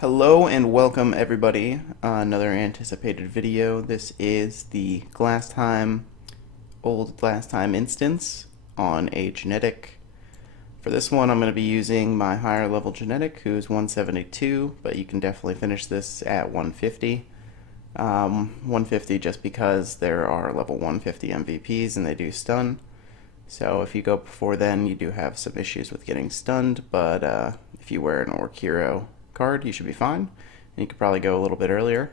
Hello and welcome everybody. Another anticipated video. This is the Glast Heim, old Glast Heim instance on a genetic. For this one I'm going to be using my higher level genetic, who's 172, but you can definitely finish this at 150. 150 just because there are level 150 MVPs and they do stun. So if you go before then, you do have some issues with getting stunned, but if you wear an Orc Hero card, you should be fine. And you could probably go a little bit earlier.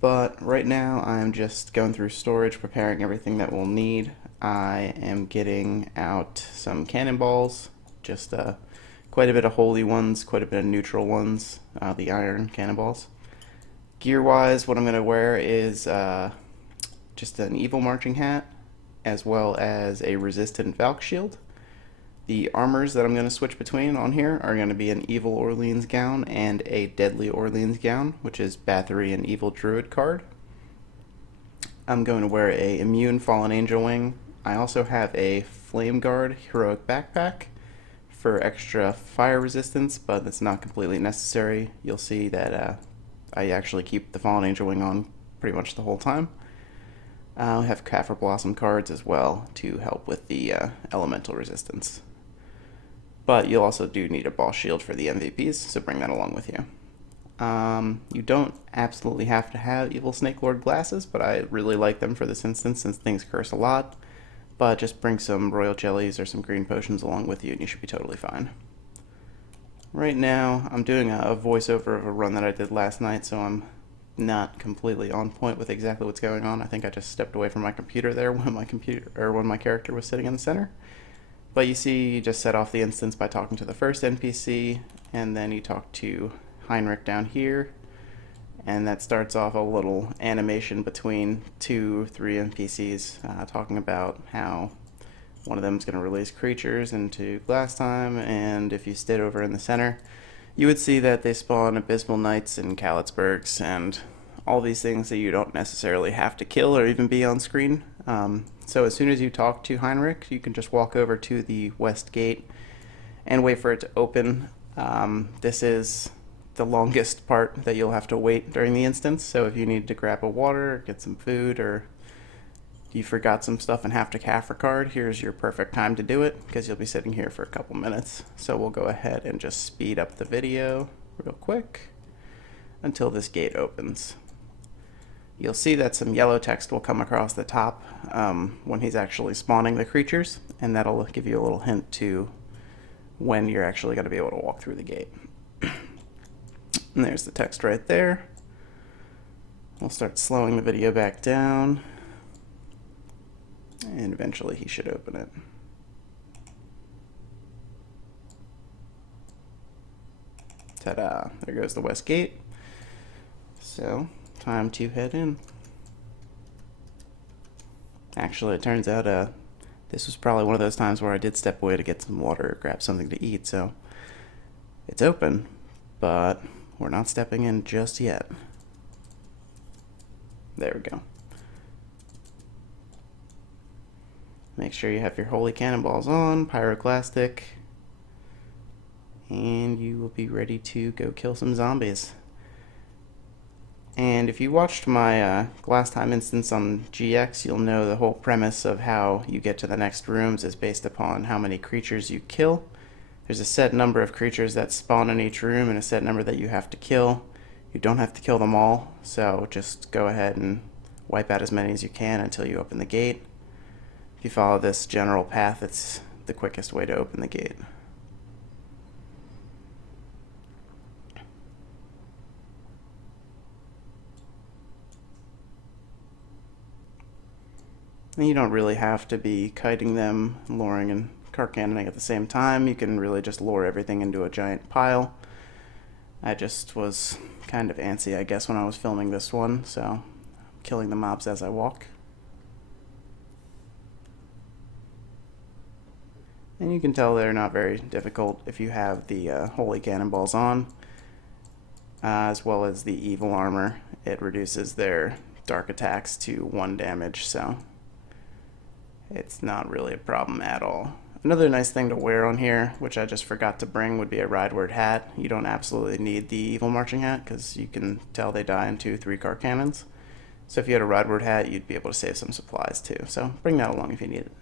But right now, I'm just going through storage, preparing everything that we'll need. I am getting out some cannonballs, just quite a bit of holy ones, quite a bit of neutral ones, the iron cannonballs. Gear-wise, what I'm going to wear is just an evil marching hat, as well as a resistant Valk shield. The armors that I'm going to switch between on here are going to be an Evil Orleans gown and a Deadly Orleans gown, which is Bathory and Evil Druid card. I'm going to wear a Immune Fallen Angel wing. I also have a Flame Guard Heroic backpack for extra fire resistance, but it's not completely necessary. You'll see that I actually keep the Fallen Angel wing on pretty much the whole time. I have Kaffir Blossom cards as well to help with the elemental resistance. But you'll also do need a boss shield for the MVPs, so bring that along with you. You don't absolutely have to have Evil Snake Lord glasses, but I really like them for this instance since things curse a lot. But just bring some royal jellies or some green potions along with you and you should be totally fine. Right now, I'm doing a voiceover of a run that I did last night, so I'm not completely on point with exactly what's going on. I think I just stepped away from my computer there when my character was sitting in the center. But you see, you just set off the instance by talking to the first NPC, and then you talk to Heinrich down here, and that starts off a little animation between 3 NPCs talking about how one of them is going to release creatures into Glast Heim, and if you stayed over in the center, you would see that they spawn Abysmal Knights and Kalitzbergs and all these things that you don't necessarily have to kill or even be on screen. So as soon as you talk to Heinrich, you can just walk over to the west gate and wait for it to open. This is the longest part that you'll have to wait during the instance, so if you need to grab a water, or get some food, or you forgot some stuff and have to Kaffir card, here's your perfect time to do it, because you'll be sitting here for a couple minutes. So we'll go ahead and just speed up the video real quick until this gate opens. You'll see that some yellow text will come across the top when he's actually spawning the creatures, and that'll give you a little hint to when you're actually going to be able to walk through the gate. And there's the text right there. We'll start slowing the video back down, and eventually he should open it. Ta-da! There goes the west gate. So, time to head in. Actually, it turns out this was probably one of those times where I did step away to get some water or grab something to eat, so it's open, but we're not stepping in just yet. There we go. Make sure you have your holy cannonballs on, pyroclastic, and you will be ready to go kill some zombies. And if you watched my Glast Heim instance on GX, you'll know the whole premise of how you get to the next rooms is based upon how many creatures you kill. There's a set number of creatures that spawn in each room and a set number that you have to kill. You don't have to kill them all, so just go ahead and wipe out as many as you can until you open the gate. If you follow this general path, it's the quickest way to open the gate. And you don't really have to be kiting them, luring and cart cannoning at the same time. You can really just lure everything into a giant pile. I just was kind of antsy, I guess, when I was filming this one, so I'm killing the mobs as I walk. And you can tell they're not very difficult if you have the holy cannonballs on, as well as the evil armor. It reduces their dark attacks to 1 damage, so it's not really a problem at all. Another nice thing to wear on here, which I just forgot to bring, would be a Rideward hat. You don't absolutely need the Evil Marching hat, because you can tell they die in 2-3 card cannons. So if you had a Rideward hat, you'd be able to save some supplies too. So bring that along if you need it.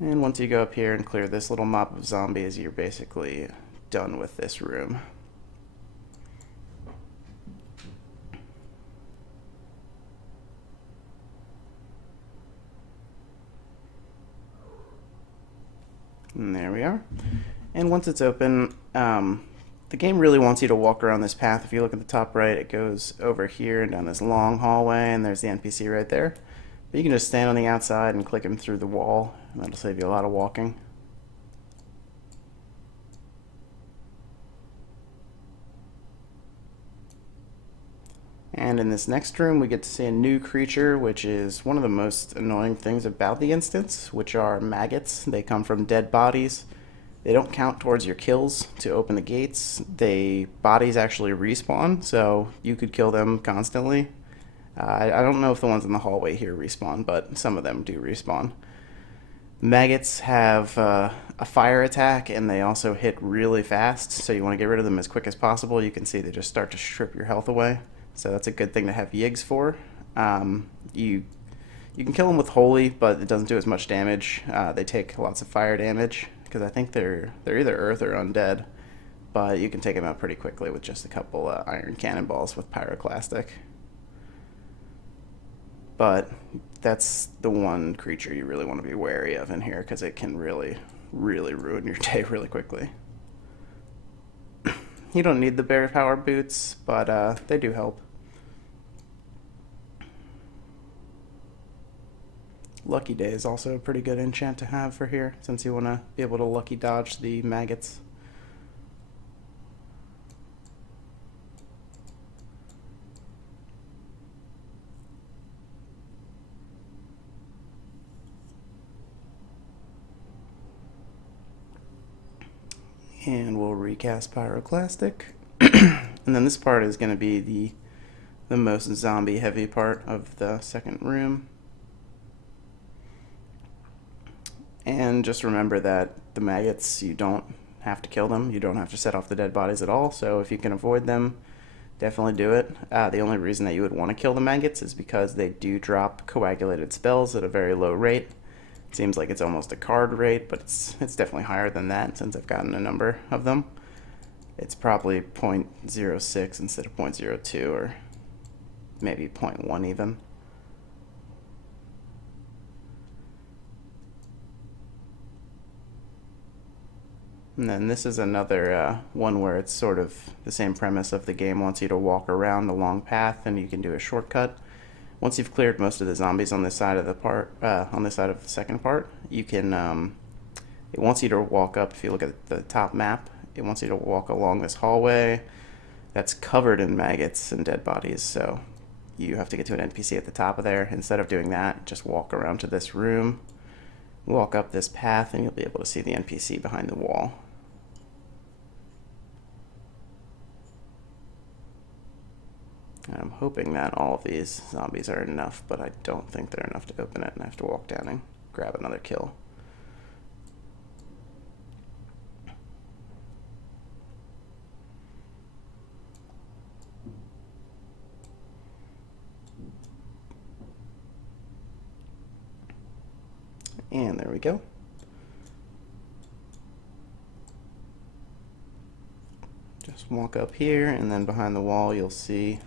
And once you go up here and clear this little mop of zombies, you're basically done with this room. And there we are. And once it's open, the game really wants you to walk around this path. If you look at the top right, it goes over here and down this long hallway, and there's the NPC right there. But you can just stand on the outside and click him through the wall, and that'll save you a lot of walking. And in this next room, we get to see a new creature, which is one of the most annoying things about the instance, which are maggots. They come from dead bodies. They don't count towards your kills to open the gates. Bodies actually respawn, so you could kill them constantly. I don't know if the ones in the hallway here respawn, but some of them do respawn. Maggots have a fire attack, and they also hit really fast, so you want to get rid of them as quick as possible. You can see they just start to strip your health away, so that's a good thing to have yigs for. You can kill them with Holy, but it doesn't do as much damage. They take lots of fire damage, because I think they're either Earth or Undead, but you can take them out pretty quickly with just a couple iron cannonballs with Pyroclastic. But that's the one creature you really want to be wary of in here, because it can really, really ruin your day really quickly. You don't need the bear power boots, but they do help. Lucky Day is also a pretty good enchant to have for here, since you want to be able to lucky dodge the maggots. And we'll recast Pyroclastic. And then this part is going to be the most zombie heavy part of the second room. And just remember that the maggots, you don't have to kill them. You don't have to set off the dead bodies at all. So if you can avoid them, definitely do it. The only reason that you would want to kill the maggots is because they do drop coagulated spells at a very low rate. It seems like it's almost a card rate, but it's definitely higher than that since I've gotten a number of them. It's probably 0.06 instead of 0.02, or maybe 0.1 even. And then this is another one where it's sort of the same premise of the game wants you to walk around the long path, and you can do a shortcut. Once you've cleared most of the zombies on this side of the second part, you can. It wants you to walk up. If you look at the top map, it wants you to walk along this hallway that's covered in maggots and dead bodies. So you have to get to an NPC at the top of there. Instead of doing that, just walk around to this room, walk up this path, and you'll be able to see the NPC behind the wall. I'm hoping that all of these zombies are enough, but I don't think they're enough to open it, and I have to walk down and grab another kill. And there we go. Just walk up here, and then behind the wall you'll see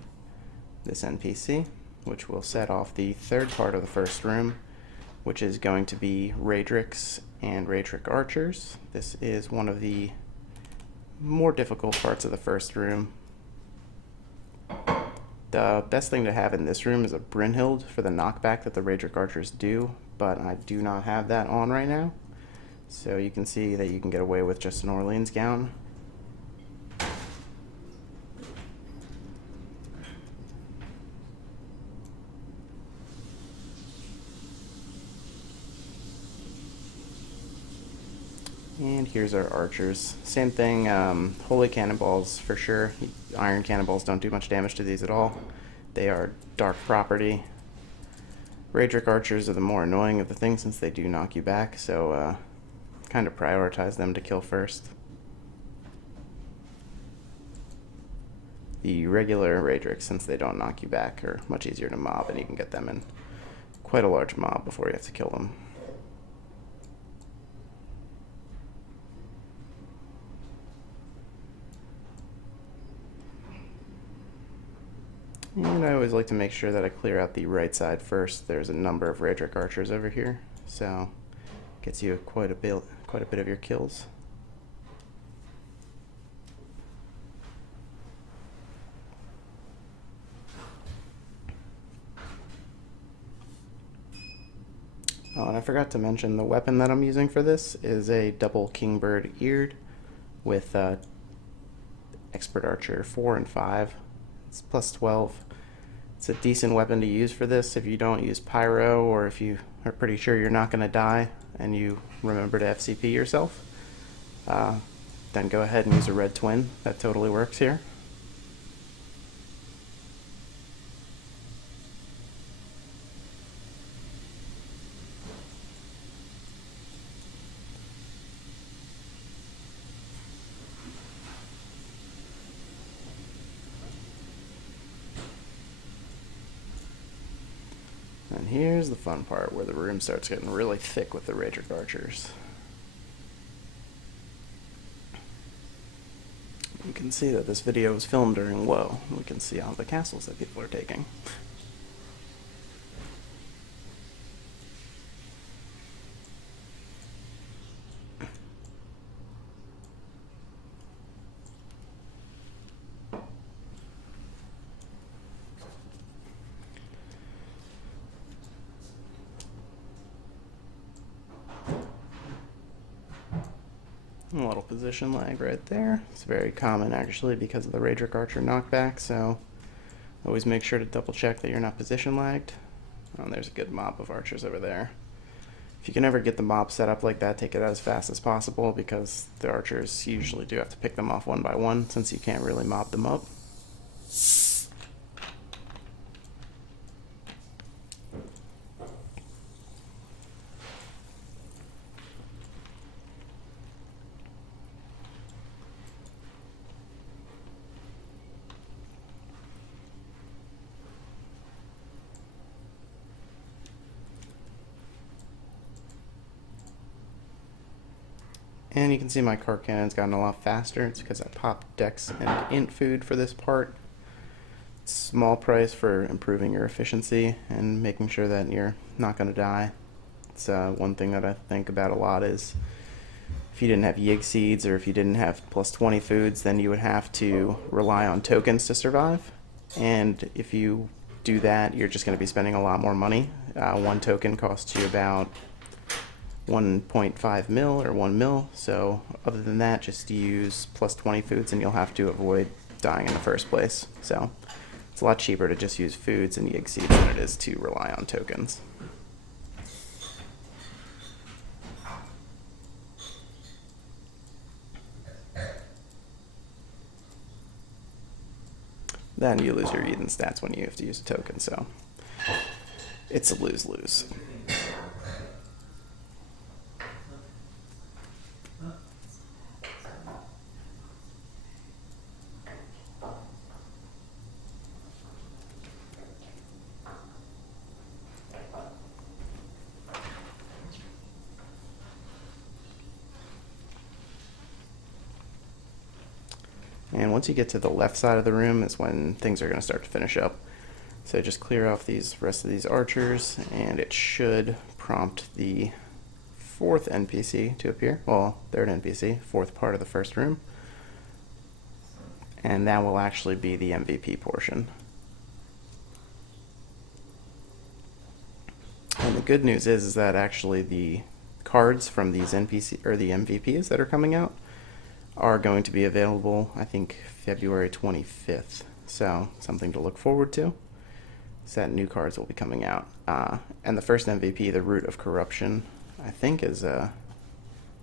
this NPC, which will set off the third part of the first room, which is going to be Raedrix and Raedric archers. This is one of the more difficult parts of the first room. The best thing to have in this room is a Brynhild for the knockback that the Raedric archers do, but I do not have that on right now. So you can see that you can get away with just an Orleans gown. And here's our archers. Same thing, holy cannonballs for sure. Iron cannonballs don't do much damage to these at all. They are dark property. Raedric archers are the more annoying of the things since they do knock you back, so kind of prioritize them to kill first. The regular Raedrics, since they don't knock you back, are much easier to mob, and you can get them in quite a large mob before you have to kill them. And I always like to make sure that I clear out the right side first. There's a number of Raedric archers over here, so gets you quite a bit of your kills. Oh, and I forgot to mention the weapon that I'm using for this is a double Kingbird eared with Expert Archer 4 and 5. It's plus 12. It's a decent weapon to use for this if you don't use pyro, or if you are pretty sure you're not going to die and you remember to FCP yourself. Then go ahead and use a red twin. That totally works here. And here's the fun part where the room starts getting really thick with the Raedric archers. You can see that this video was filmed during WoW. We can see all the castles that people are taking. A little position lag right there. It's very common actually because of the Raedric Archer knockback, so always make sure to double check that you're not position lagged. Oh, and there's a good mob of archers over there. If you can ever get the mob set up like that, take it as fast as possible because the archers usually do have to pick them off one by one since you can't really mob them up. And you can see my cart cannon's gotten a lot faster. It's because I popped Dex and Int food for this part. Small price for improving your efficiency and making sure that you're not going to die. It's one thing that I think about a lot is if you didn't have Yig seeds or if you didn't have plus 20 foods, then you would have to rely on tokens to survive. And if you do that, you're just going to be spending a lot more money. One token costs you about 1.5 mil or 1 mil, so other than that, just use plus 20 foods and you'll have to avoid dying in the first place. So it's a lot cheaper to just use foods and Yig seeds than it is to rely on tokens. Then you lose your Eden stats when you have to use a token, so it's a lose-lose. And once you get to the left side of the room is when things are going to start to finish up. So just clear off these rest of these archers, and it should prompt the fourth NPC to appear. Well, third NPC, fourth part of the first room. And that will actually be the MVP portion. And the good news is that actually the cards from these NPC or the MVPs that are coming out are going to be available, I think, February 25th. So something to look forward to. So that new cards will be coming out. And the first MVP, the Root of Corruption, I think is a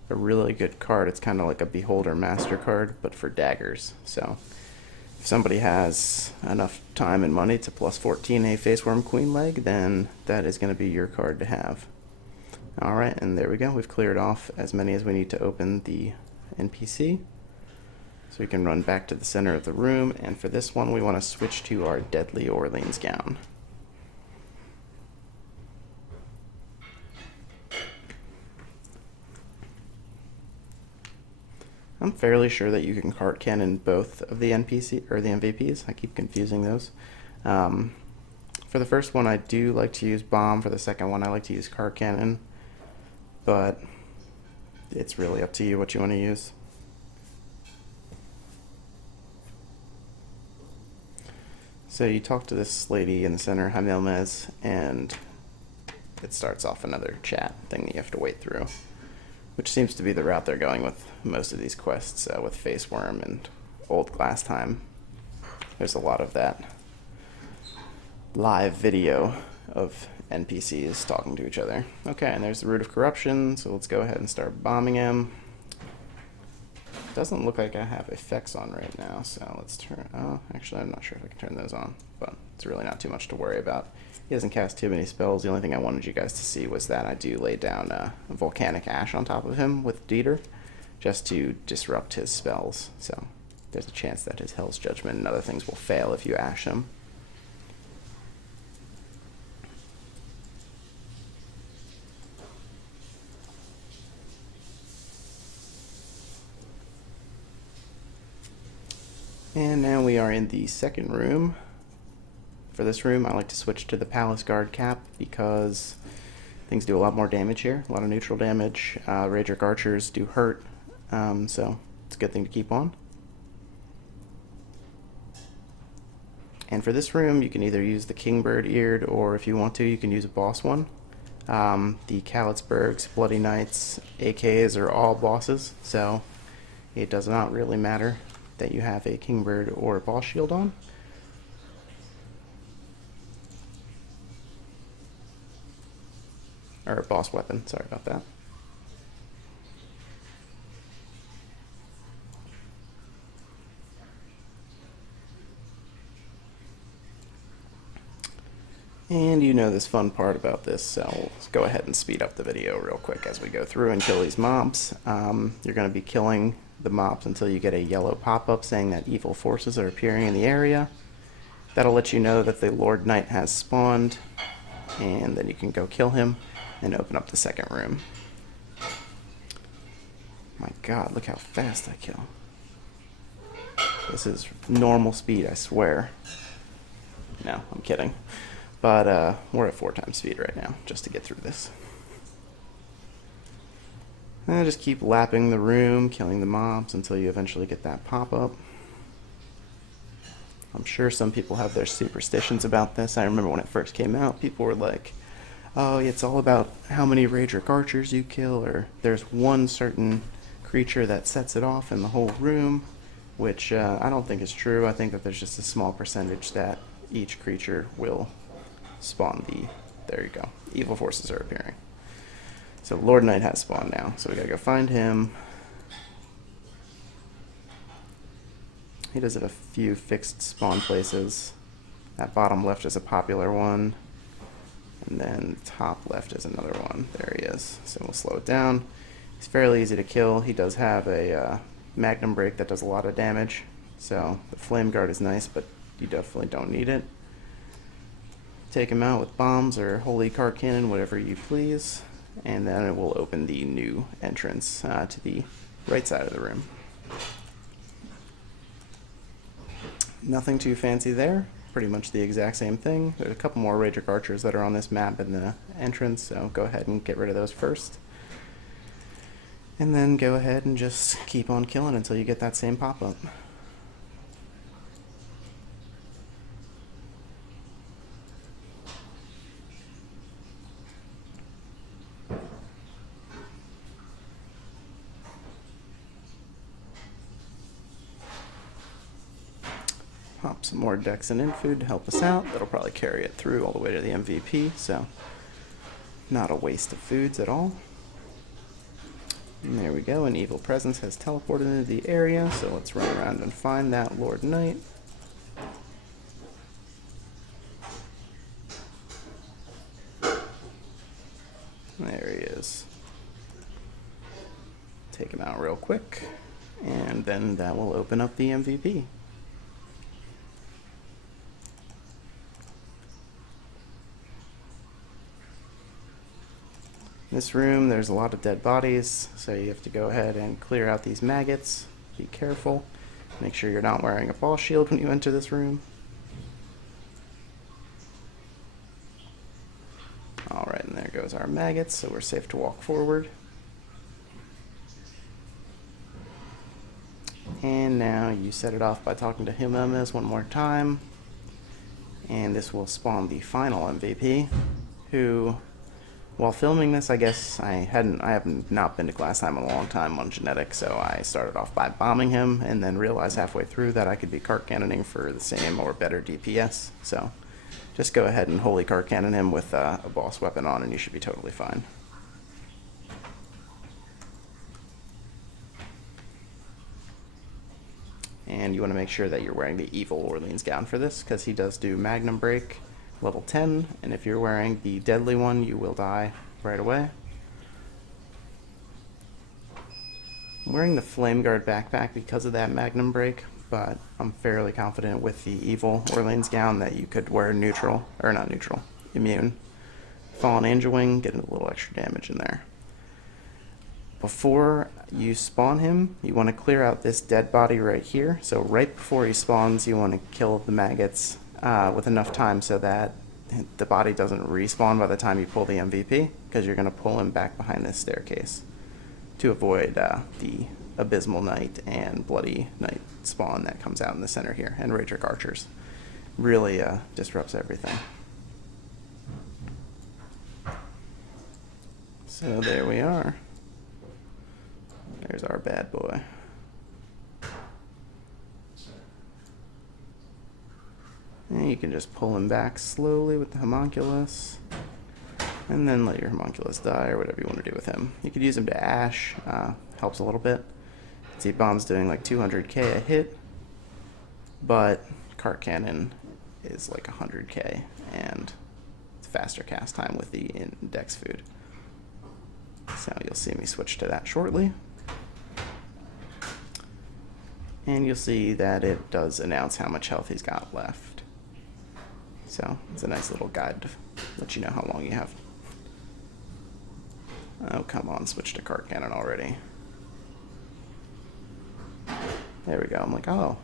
really good card. It's kind of like a Beholder Master card, but for daggers. So If somebody has enough time and money to plus 14 a Faceworm Queen Leg, then that is going to be your card to have. Alright, and there we go. We've cleared off as many as we need to open the NPC. So we can run back to the center of the room, and for this one we want to switch to our Deadly Orleans Gown. I'm fairly sure that you can cart cannon both of the NPC or the MVPs. I keep confusing those. For the first one, I do like to use bomb. For the second one, I like to use cart cannon, but it's really up to you what you want to use. So you talk to this lady in the center, Havenn, and it starts off another chat thing that you have to wait through, which seems to be the route they're going with most of these quests, with Faceworm and Old Glast Heim. There's a lot of that live video of NPCs talking to each other. Okay, and there's the Root of Corruption, so let's go ahead and start bombing him. Doesn't look like I have effects on right now, so let's turn... Oh, actually, I'm not sure if I can turn those on, but it's really not too much to worry about. He doesn't cast too many spells. The only thing I wanted you guys to see was that I do lay down volcanic ash on top of him with Dieter, just to disrupt his spells. So there's a chance that his Hell's Judgment and other things will fail if you ash him. And now we are in the second room. For this room, I like to switch to the Palace Guard cap because things do a lot more damage here, a lot of neutral damage. Raedric Archers do hurt, so it's a good thing to keep on. And for this room, you can either use the Kingbird Eared, or if you want to, you can use a boss one. The Kalitzbergs, Bloody Knights, AKs are all bosses, so it does not really matter that you have a Kingbird or a boss shield on. Or a boss weapon, sorry about that. And you know this fun part about this, so we'll go ahead and speed up the video real quick as we go through and kill these mobs. You're going to be killing the mobs until you get a yellow pop-up saying that evil forces are appearing in the area. That'll let you know that the Lord Knight has spawned, and then you can go kill him and open up the second room. My god, look how fast I kill. This is normal speed, I swear. No, I'm kidding. But we're at 4 times speed right now, just to get through this. And just keep lapping the room, killing the mobs until you eventually get that pop-up. I'm sure some people have their superstitions about this. I remember when it first came out, people were like, oh, it's all about how many Raedric Archers you kill, or there's one certain creature that sets it off in the whole room, which I don't think is true. I think that there's just a small percentage that each creature will spawn the... There you go. Evil forces are appearing. So Lord Knight has spawned now, so we gotta go find him. He does have a few fixed spawn places. That bottom left is a popular one, and then top left is another one. There he is. So we'll slow it down. He's fairly easy to kill. He does have a Magnum Break that does a lot of damage, so the Flame Guard is nice, but you definitely don't need it. Take him out with bombs or Holy Cart Cannon, whatever you please. And then it will open the new entrance to the right side of the room. Nothing too fancy there. Pretty much the exact same thing. There's a couple more Raedric Archers that are on this map in the entrance, so go ahead and get rid of those first. And then go ahead and just keep on killing until you get that same pop-up. Pop some more Dex and Infood to help us out. That'll probably carry it through all the way to the MVP, so not a waste of foods at all. And there we go, an Evil Presence has teleported into the area, so let's run around and find that Lord Knight. is. Take him out real quick, and then that will open up the MVP. In this room, there's a lot of dead bodies, so you have to go ahead and clear out these maggots. Be careful. Make sure you're not wearing a ball shield when you enter this room. Alright, and there goes our maggots, so we're safe to walk forward. And now you set it off by talking to Havenn one more time. And this will spawn the final MVP, who, while filming this, I guess I have not been to Glast Heim in a long time on genetics, so I started off by bombing him and then realized halfway through that I could be cart cannoning for the same or better DPS. So just go ahead and holy cart cannon him with a boss weapon on and you should be totally fine. And you want to make sure that you're wearing the evil Orleans gown for this, because he does do Magnum Break level 10, and if you're wearing the deadly one, you will die right away. I'm wearing the Flame Guard backpack because of that Magnum Break, but I'm fairly confident with the evil Orleans gown that you could wear neutral, or not neutral, immune. Fallen Angel Wing, get a little extra damage in there. Before you spawn him, you want to clear out this dead body right here. So right before he spawns, you want to kill the maggots with enough time so that the body doesn't respawn by the time you pull the MVP, because you're going to pull him back behind this staircase to avoid the Abysmal Knight and Bloody Knight spawn that comes out in the center here, and Raedric Archers. Really disrupts everything. So there we are. There's our bad boy. And you can just pull him back slowly with the homunculus, and then let your homunculus die, or whatever you want to do with him. You could use him to Ash, helps a little bit. See, bomb's doing like 200k a hit, but cart cannon is like 100k, and it's faster cast time with the index food. So you'll see me switch to that shortly. And you'll see that it does announce how much health he's got left. So it's a nice little guide to let you know how long you have. Oh, come on, switch to cart cannon already. There we go. I'm like, oh,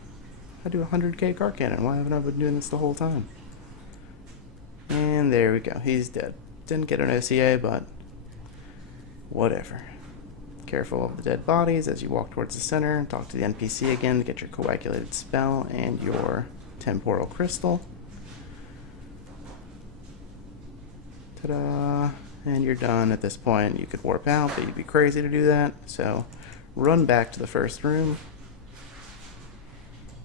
I do 100k cart cannon. Why haven't I been doing this the whole time? And there we go. He's dead. Didn't get an OCA, but whatever. Careful of the dead bodies as you walk towards the center. Talk to the NPC again to get your coagulated spell and your temporal crystal. Ta-da! And you're done at this point. You could warp out, but you'd be crazy to do that. So run back to the first room.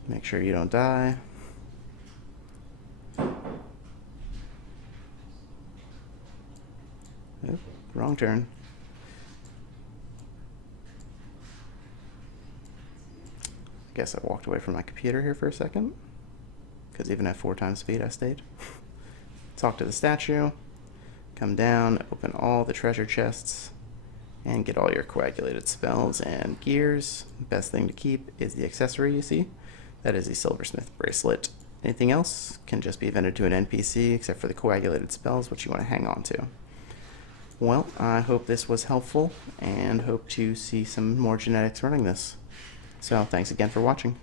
Make sure you don't die. Oh, wrong turn. I guess I walked away from my computer here for a second, because even at 4 times speed I stayed. Talk to the statue, come down, open all the treasure chests, and get all your coagulated spells and gears. Best thing to keep is the accessory you see. That is the Silversmith bracelet. Anything else can just be vended to an NPC, except for the coagulated spells, which you want to hang on to. Well, I hope this was helpful, and hope to see some more genetics running this. So thanks again for watching.